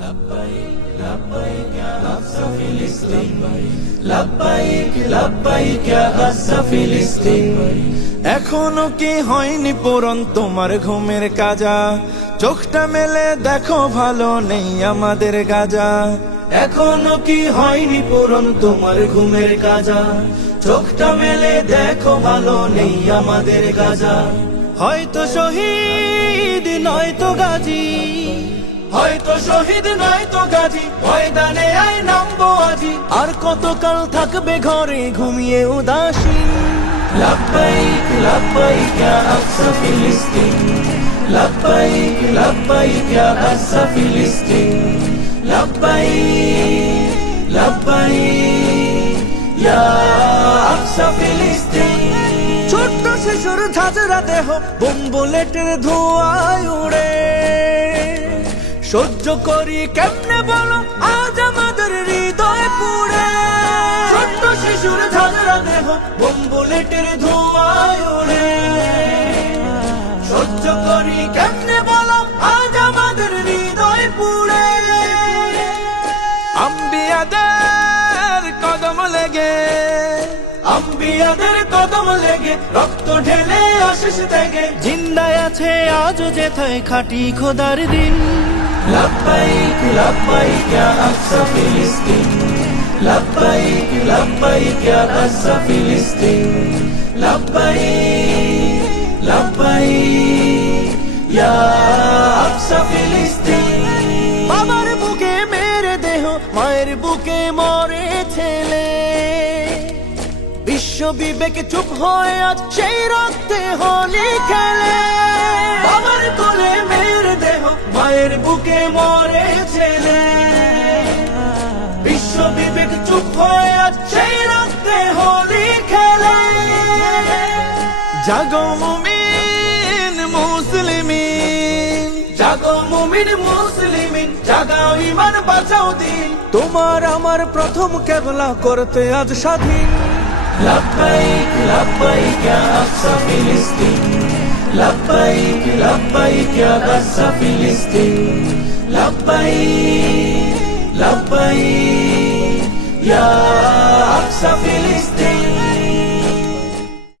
لبيك لبيك يا أقصى فلسطين لبيك لبيك يا أقصى فلسطين এখনো কি হয়নি পূরণ তোমার ঘুমের কাজা? চোখটা মেলে দেখো ভালো নেই আমাদের গাজা। এখনো কি হয়নি পূরণ তোমার ঘুমের কাজা? চোখটা মেলে দেখো ভালো নেই আমাদের গাজা। হয়তো শহীদ নয়তো গাজী, হয়তো শহীদ নয়তো গাজী, ময়দানে আয় নামবো আজি। আর কতকাল থাকবে ঘরে ঘুমিয়ে উদাসীন? لبيك لبيك يا أقصى فلسطين لبيك لبيك يا أقصى فلسطين لبيك لبيك يا أقصى فلسطين ছোট্ট শিশুর ঝাঁঝরা দেহ বোম বুলেটের ধোঁয়ায় উড়ে, সহ্য করি কেমনে বলো আজ আমাদের হৃদয় পুড়ে। ছোট্ট শিশুর ঝাঁঝরা দেহ বোম বুলেটের ধোঁয়ায় উড়ে, সহ্য করি কেমনে বলো আজ আমাদের হৃদয় পুড়ে। আম্বিয়াদের কদম লেগে, আম্বিয়াদের কদম লেগে রক্ত ঢেলে আশিস ত্যাগে জিন্দায় আছে আজও যেথায় খাটি খোদার দিন। لبيك لبيك يا أقصى فلسطين لبيك لبيك يا أقصى فلسطين لبيك لبيك يا أقصى فلسطين বাবার বুকে মেরে দেহ মায়ের বুকে মরে ছেলে, বিশ্ব বিবেক চুপ হয়ে আজ সেই রক্তে হোলি খেলে। বাবার কোলে মেরে দেহ মায়ের বুকে মরে ছেলে, বিশ্ব বিবেক চুপ হয়ে আজ সেই রক্তে হোলি খেলে। জাগো মুমিন মুসলিমিন, জাগো মুমিন মুসলিমিন, জাগাও ইমান বাঁচাও দিন। তোমার আমার প্রথম কেবলা করতে আজ স্বাধীন। لبيك لبيك يا أقصى فلسطين لبيك لبيك يا أقصى فلسطين لبيك لبيك يا أقصى فلسطين